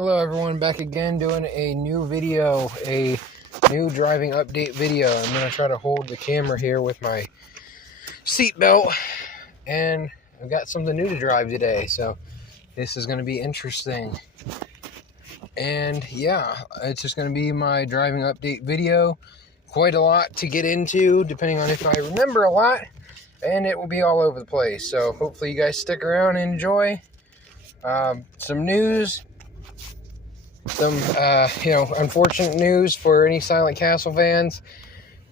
Hello everyone, back again doing a new video, a new driving update video. I'm going to try to hold the camera here with my seatbelt, and I've got something new to drive today, so this is going to be interesting. And yeah, it's just going to be my driving update video. Quite a lot to get into, depending on if I remember a lot, and it will be all over the place. So hopefully you guys stick around and enjoy. Some news. Some, unfortunate news for any Silent Castle fans.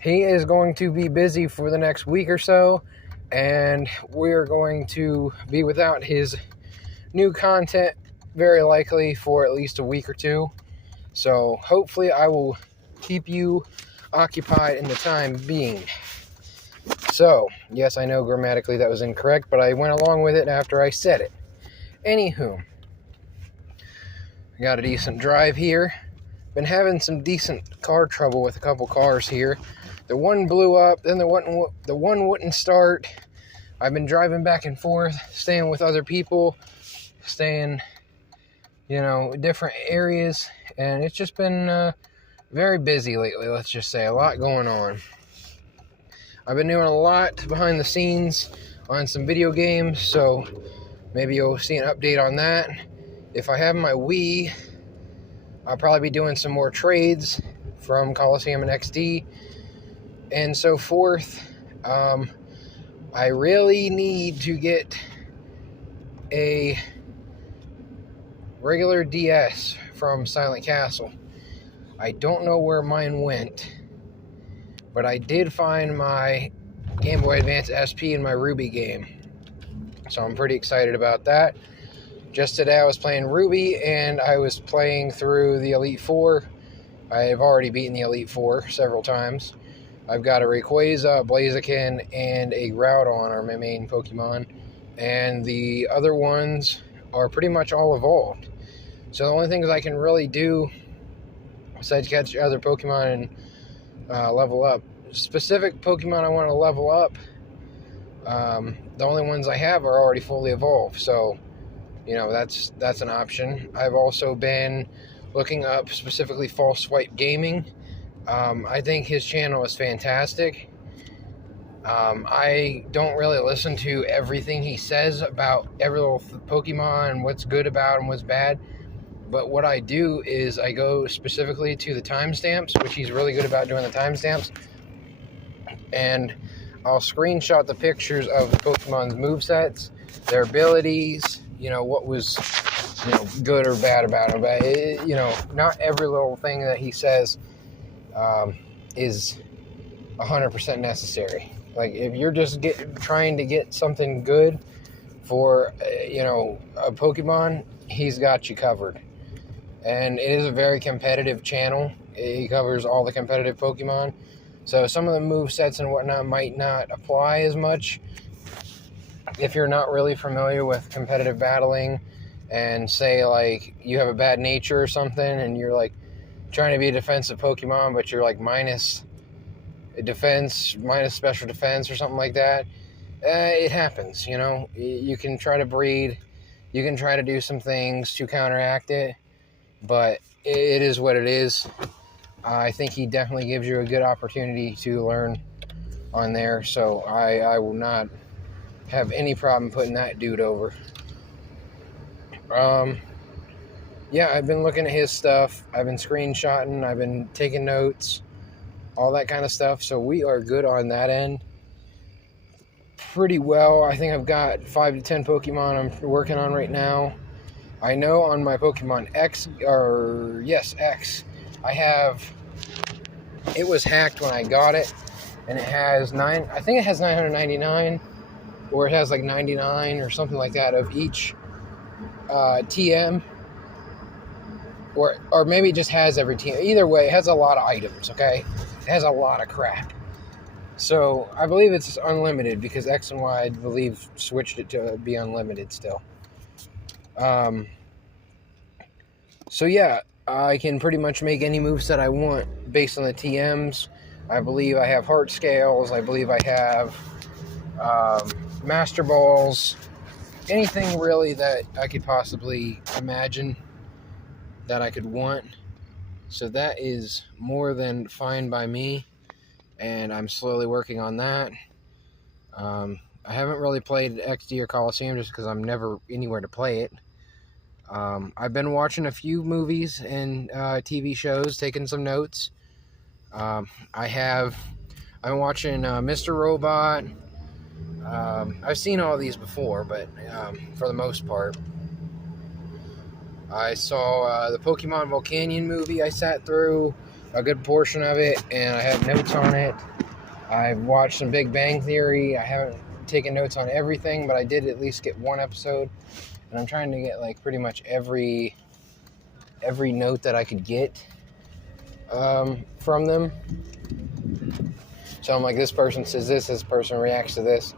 He is going to be busy for the next week or so, and we're going to be without his new content, very likely for at least a week or two. So hopefully I will keep you occupied in the time being. So, yes, I know grammatically that was incorrect, but I went along with it after I said it. Anywho. Got a decent drive here. Been having some decent car trouble with a couple cars here. The one blew up, then the one wouldn't start. I've been driving back and forth, staying with other people, staying, different areas, and it's just been very busy lately, let's just say. A lot going on. I've been doing a lot behind the scenes on some video games, so maybe you'll see an update on that. If I have my Wii, I'll probably be doing some more trades from Coliseum and XD and so forth. I really need to get a regular DS from Silent Castle. I don't know where mine went, but I did find my Game Boy Advance SP in my Ruby game. So I'm pretty excited about that. Just today I was playing Ruby, and I was playing through the Elite Four. I have already beaten the Elite Four several times. I've got a Rayquaza, Blaziken, and a Groudon are my main Pokemon. And the other ones are pretty much all evolved. So the only things I can really do, besides catch other Pokemon and level up, specific Pokemon I want to level up, the only ones I have are already fully evolved. So that's an option. I've also been looking up specifically False Swipe Gaming. I think his channel is fantastic. I don't really listen to everything he says about every little Pokemon and what's good about and what's bad. But what I do is I go specifically to the timestamps, which he's really good about doing the timestamps. And I'll screenshot the pictures of the Pokemon's movesets, their abilities, what was, good or bad about him. But, not every little thing that he says is 100% necessary. Like, if you're just trying to get something good for, a Pokemon, he's got you covered. And it is a very competitive channel. He covers all the competitive Pokemon. So some of the movesets and whatnot might not apply as much if you're not really familiar with competitive battling, and say like you have a bad nature or something and you're like trying to be a defensive Pokemon, but you're like minus defense, minus special defense or something like that. It happens, you can try to breed, you can try to do some things to counteract it, but it is what it is. I think he definitely gives you a good opportunity to learn on there, so I will not have any problem putting that dude over. Yeah, I've been looking at his stuff. I've been screenshotting. I've been taking notes, all that kind of stuff. So we are good on that end. Pretty well. I think I've got 5 to 10 Pokemon I'm working on right now. I know on my Pokemon X, I have, it was hacked when I got it, and it has 999, or it has like 99 or something like that of each TM, or maybe it just has every TM. Either way, it has a lot of items, okay? It has a lot of crap. So I believe it's unlimited, because X and Y, I believe, switched it to be unlimited still. So yeah, I can pretty much make any moveset I want based on the TMs. I believe I have Heart Scales. I believe I have Master Balls. Anything really that I could possibly imagine. that I could want. So that is more than fine by me, and I'm slowly working on that. I haven't really played XD or Coliseum just because I'm never anywhere to play it. I've been watching a few movies and TV shows, taking some notes. I've been watching Mr. Robot. I've seen all these before, but for the most part. I saw the Pokemon Volcanion movie. I sat through a good portion of it, and I had notes on it. I've watched some Big Bang Theory. I haven't taken notes on everything, but I did at least get one episode, and I'm trying to get like pretty much every note that I could get from them. So I'm like, this person says this person reacts to this.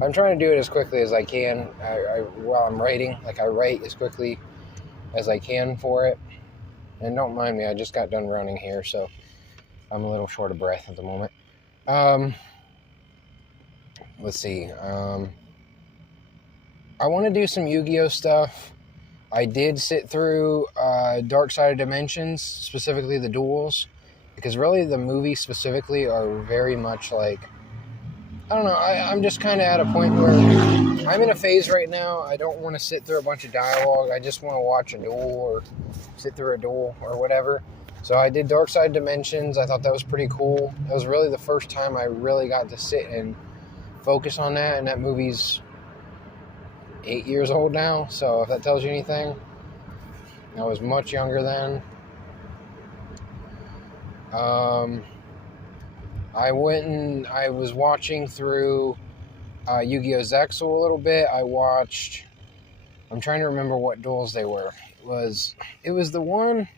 I'm trying to do it as quickly as I can. While I'm writing, like I write as quickly as I can for it. And don't mind me, I just got done running here, so I'm a little short of breath at the moment. Let's see. I want to do some Yu-Gi-Oh stuff. I did sit through Dark Side of Dimensions, specifically the duels, because really the movies specifically are very much like, I don't know, I'm just kind of at a point where I'm in a phase right now. I don't want to sit through a bunch of dialogue. I just want to watch a duel or sit through a duel or whatever. So I did Dark Side Dimensions. I thought that was pretty cool. That was really the first time I really got to sit and focus on that. And that movie's 8 years old now. So if that tells you anything, I was much younger then. I was watching through Yu-Gi-Oh! Zexal a little bit. I'm trying to remember what duels they were. It was the one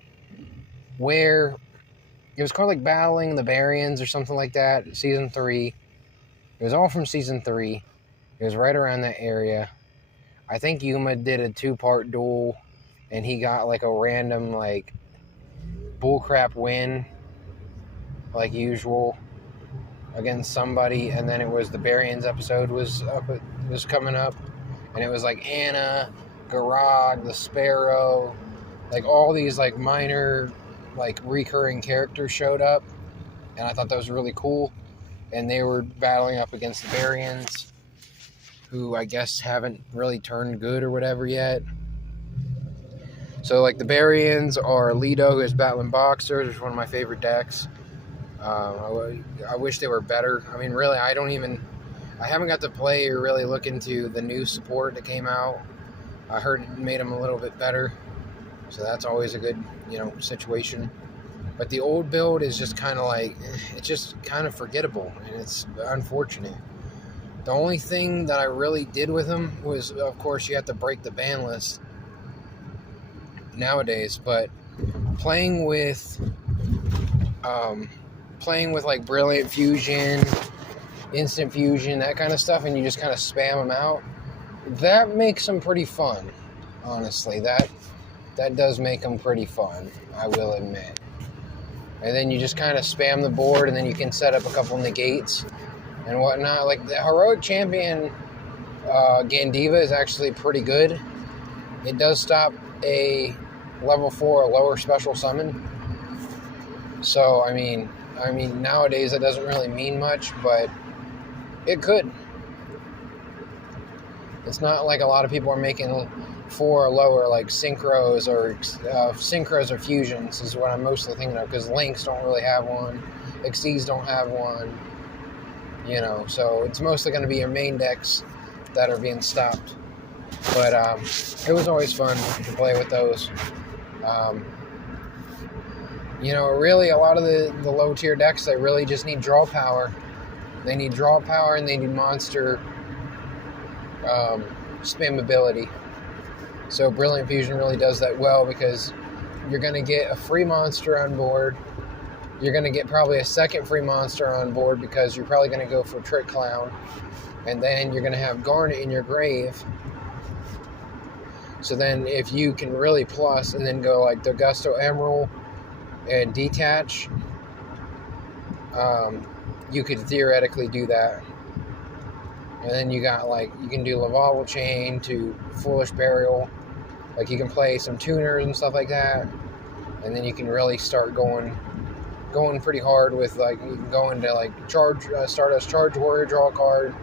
where it was called like Battling the Baryons or something like that, season 3. It was all from season 3. It was right around that area. I think Yuma did a 2-part duel, and he got like a random like bullcrap win, like usual, against somebody. And then it was the Baryons episode was coming up, and it was like Anna, Garag, the Sparrow, like all these like minor like recurring characters showed up, and I thought that was really cool. And they were battling up against the Baryons, who I guess haven't really turned good or whatever yet. So like the Baryons are Lido, who is battling Boxers, which is one of my favorite decks. I wish they were better. I mean, really, I haven't got to play or really look into the new support that came out. I heard it made them a little bit better, so that's always a good, situation. But the old build is just kind of like, it's just kind of forgettable, and it's unfortunate. The only thing that I really did with them was, of course, you have to break the ban list nowadays, but playing with like Brilliant Fusion, Instant Fusion, that kind of stuff, and you just kind of spam them out, that makes them pretty fun, honestly. That does make them pretty fun, I will admit. And then you just kind of spam the board, and then you can set up a couple negates and whatnot. Like the Heroic Champion Gandiva is actually pretty good. It does stop a level 4 or lower special summon. So, I mean, nowadays that doesn't really mean much, but it could. It's not like a lot of people are making 4 or lower, like synchros or fusions is what I'm mostly thinking of, because Lynx don't really have one, Xyz don't have one, so it's mostly going to be your main decks that are being stopped. But it was always fun to play with those. Really a lot of the low tier decks, they really just need draw power. They need draw power, and they need monster spammability. So Brilliant Fusion really does that well, because you're going to get a free monster on board. You're going to get probably a second free monster on board, because you're probably going to go for Trick Clown. And then you're going to have Garnet in your grave. So then if you can really plus and then go like D'Augusto Emerald and Detach, you could theoretically do that. And then you got you can do Lavalval Chain to Foolish Burial. Like you can play some tuners and stuff like that. and then you can really start going pretty hard with, like, you can go into like Stardust Charge Warrior, draw a card,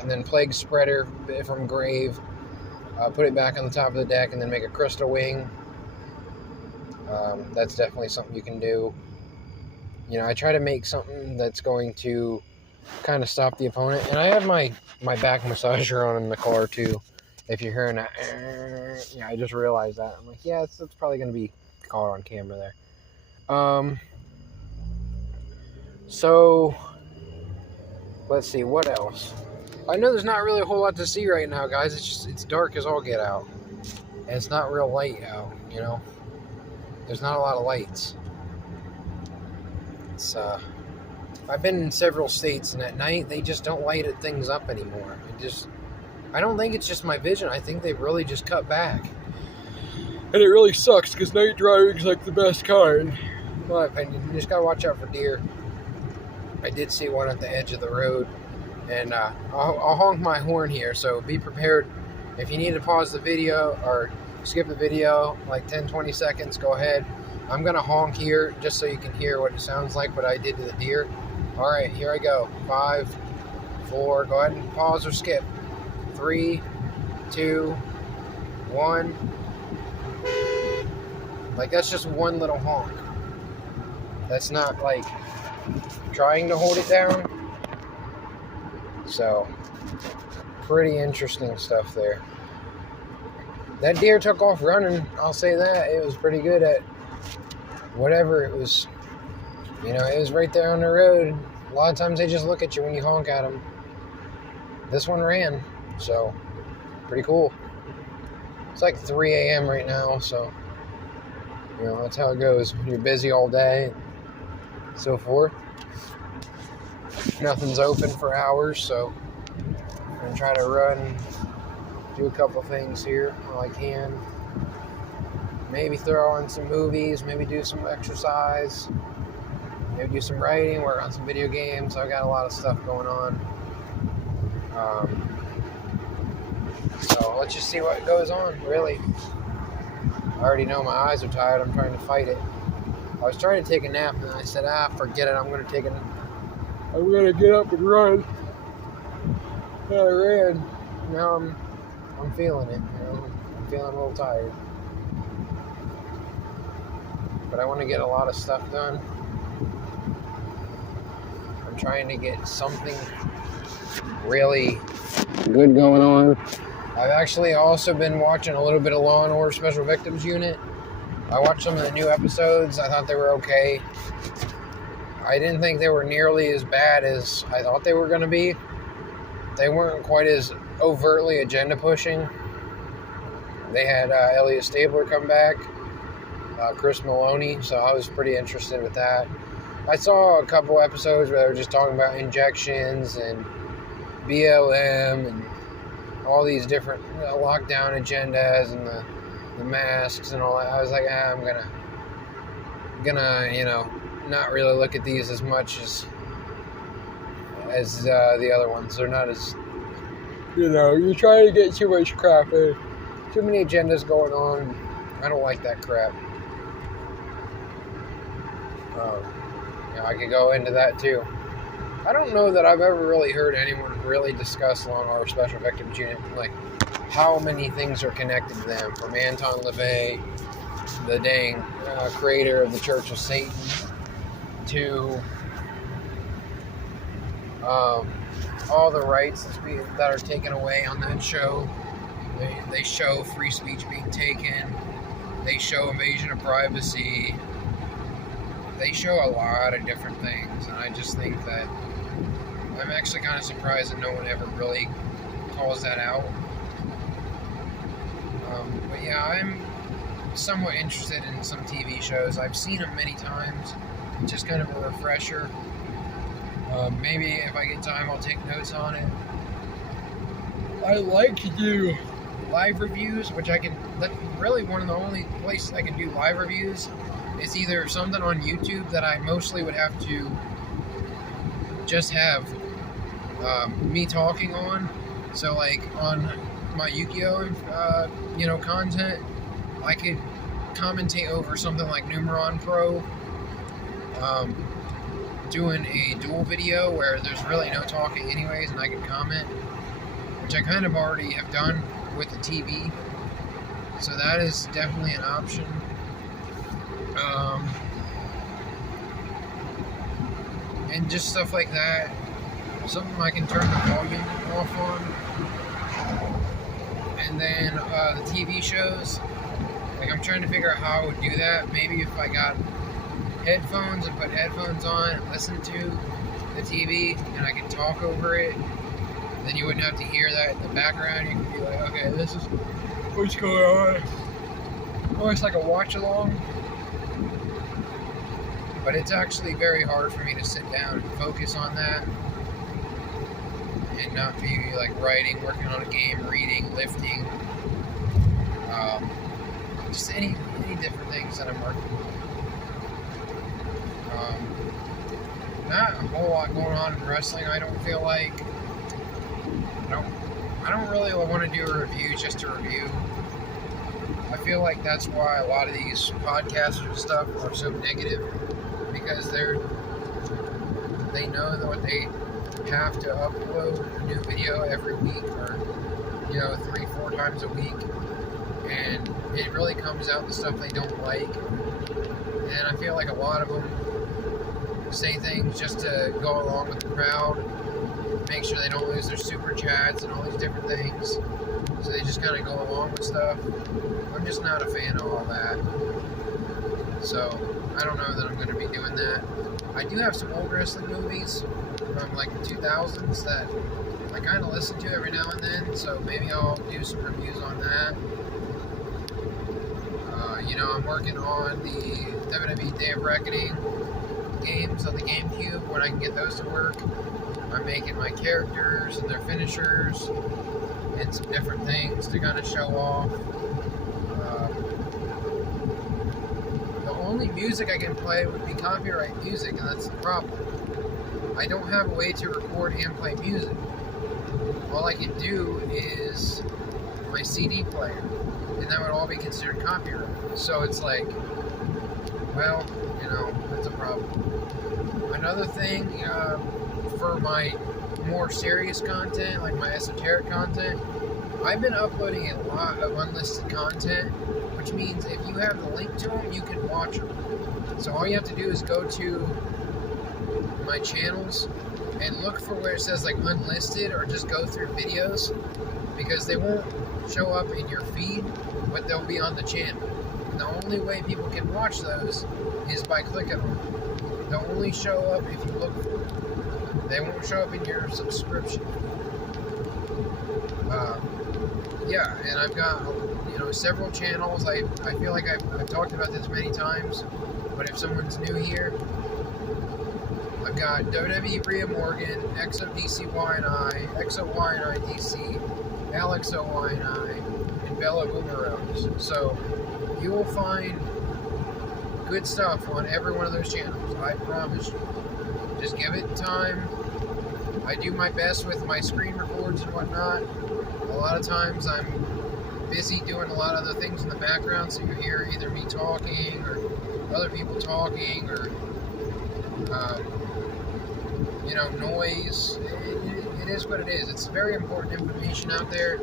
and then Plague Spreader from Grave, put it back on the top of the deck, and then make a Crystal Wing. That's definitely something you can do. You know, I try to make something that's going to kind of stop the opponent. And I have my back massager on in the car too. If you're hearing that, yeah, I just realized that. I'm like, yeah, it's probably going to be caught on camera there. So, let's see, what else? I know there's not really a whole lot to see right now, guys. It's dark as all get out. And it's not real light out, you know? There's not a lot of lights. It's, I've been in several states, and at night, they just don't light things up anymore. I don't think it's just my vision. I think they've really just cut back. And it really sucks, because night driving's like the best kind. In my opinion, you just gotta watch out for deer. I did see one at the edge of the road, and I'll honk my horn here, so be prepared. If you need to pause the video or skip the video like 10-20 seconds, go ahead. I'm gonna honk here just so you can hear what it sounds like, what I did to the deer. Alright, here I go. 5, 4, go ahead and pause or skip. 3, 2, 1. Like, that's just one little honk. That's not like trying to hold it down. So, pretty interesting stuff there. That deer took off running, I'll say that. It was pretty good at whatever it was. You know, it was right there on the road. A lot of times they just look at you when you honk at them. This one ran, so pretty cool. It's like 3 a.m. right now, so, you know, that's how it goes. You're busy all day, so forth. Nothing's open for hours, so I'm going to try to run, do a couple things here while I can. Maybe throw on some movies, maybe do some exercise, maybe do some writing, work on some video games. I've got a lot of stuff going on. So let's just see what goes on, really. I already know my eyes are tired. I'm trying to fight it. I was trying to take a nap, and I said, forget it. I'm going to get up and run. And I ran. Now I'm feeling it. You know, I'm feeling a little tired. But I want to get a lot of stuff done. I'm trying to get something really good going on. I've actually also been watching a little bit of Law & Order Special Victims Unit. I watched some of the new episodes. I thought they were okay. I didn't think they were nearly as bad as I thought they were going to be. They weren't quite as overtly agenda pushing. They had Elliot Stabler come back, Chris Maloney, so I was pretty interested with that. I saw a couple episodes where they were just talking about injections and BLM and all these different lockdown agendas and the masks and all that. I was like, I'm gonna, you know, not really look at these as much as the other ones. They're not as, you know, you're trying to get too much crap in. Too many agendas going on. I don't like that crap. You know, I could go into that too. I don't know that I've ever really heard anyone really discuss Law & Order Special Victims Unit, like how many things are connected to them, from Anton LaVey, the dang creator of the Church of Satan, to all the rights that are taken away on that show. They show free speech being taken. They show invasion of privacy. They show a lot of different things, and I just think that I'm actually kind of surprised that no one ever really calls that out. But yeah, I'm somewhat interested in some TV shows. I've seen them many times. Just kind of a refresher. Maybe if I get time, I'll take notes on it. I like to do live reviews, which I can. That's really one of the only places I can do live reviews. It's either something on YouTube that I mostly would have to just have me talking on. So like on my Yugioh, content, I could commentate over something like Numeron Pro, doing a dual video where there's really no talking anyways and I can comment, which I kind of already have done with the TV, so that is definitely an option. And just stuff like that, something I can turn the volume off on. And then the TV shows, like I'm trying to figure out how I would do that. Maybe if I got headphones and put headphones on and listen to the TV and I could talk over it, then you wouldn't have to hear that in the background. You could be like, okay, this is what's going on. Or it's like a watch along. But it's actually very hard for me to sit down and focus on that and not be like writing, working on a game, reading, lifting, just any different things that I'm working on. Not a whole lot going on in wrestling. I don't feel like I don't really want to do a review just to review. I feel like that's why a lot of these podcasters and stuff are so negative, because they know that what they have to upload a new video every week, or 3-4 times a week, and it really comes out the stuff they don't like. And I feel like a lot of them say things just to go along with the crowd, make sure they don't lose their super chats and all these different things, so they just kind of go along with stuff. I'm just not a fan of all that, so I don't know that I'm going to be doing that. I do have some old wrestling movies from like the 2000s that I kind of listen to every now and then, so maybe I'll do some reviews on that. I'm working on the WWE Day of Reckoning games on the GameCube. When I can get those to work, I'm making my characters and their finishers and some different things to kind of show off. The only music I can play would be copyright music, and that's the problem. I don't have a way to record and play music. All I can do is my CD player, and that would all be considered copyright. So it's like, well, that's a problem. Another thing, for my more serious content, like my esoteric content, I've been uploading a lot of unlisted content, which means if you have the link to them, you can watch them. So all you have to do is go to my channels and look for where it says like unlisted, or just go through videos, because they won't show up in your feed, but they'll be on the channel. And the only way people can watch those is by clicking on them. They'll only show up if you look for them. They won't show up in your subscription. And I've got several channels. I feel like I've talked about this many times, but if someone's new here, I've got WWE Rhea Morgan, XODCYNI, XOYNI DC, Alex OYNI, and Bella Boomeros. So you will find good stuff on every one of those channels, I promise you. Just give it time. I do my best with my screen records and whatnot. A lot of times I'm busy doing a lot of other things in the background, so you hear either me talking or other people talking, or noise. It is what it is. It's very important information out there.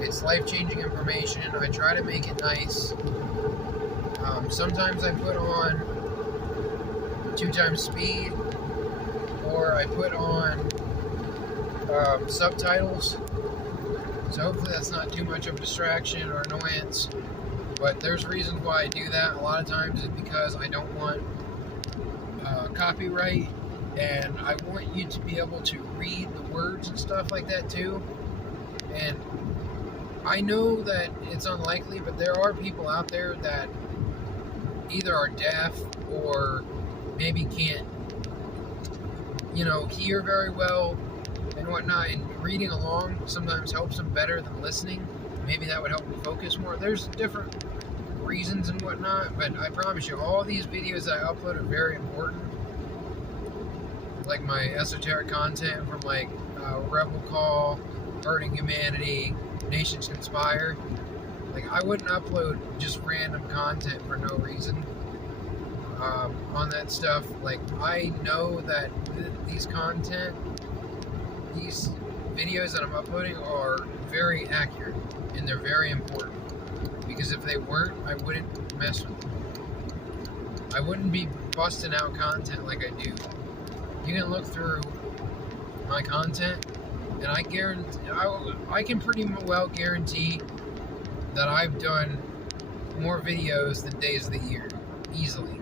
It's life-changing information. I try to make it nice. Sometimes I put on 2x speed, or I put on subtitles. So hopefully that's not too much of a distraction or annoyance. But there's reasons why I do that. A lot of times it's because I don't want copyright, and I want you to be able to read the words and stuff like that too. And I know that it's unlikely, but there are people out there that either are deaf or maybe can't, hear very well and whatnot, and reading along sometimes helps them better than listening. Maybe that would help them focus more. There's different reasons and whatnot, but I promise you, all these videos that I upload are very important. Like my esoteric content from Rebel Call, Hurting Humanity, Nations Conspire. Like, I wouldn't upload just random content for no reason on that stuff. Like, I know that these videos that I'm uploading are very accurate, and they're very important. Because if they weren't, I wouldn't mess with them. I wouldn't be busting out content like I do. You can look through my content, and I can pretty well guarantee that I've done more videos than days of the year, easily,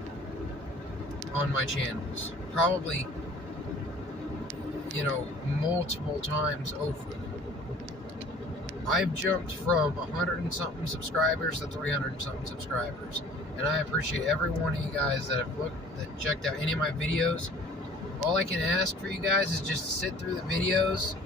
on my channels. Probably, multiple times over. I've jumped from 100 and something subscribers to 300 and something subscribers. And I appreciate every one of you guys that checked out any of my videos. All I can ask for you guys is just to sit through the videos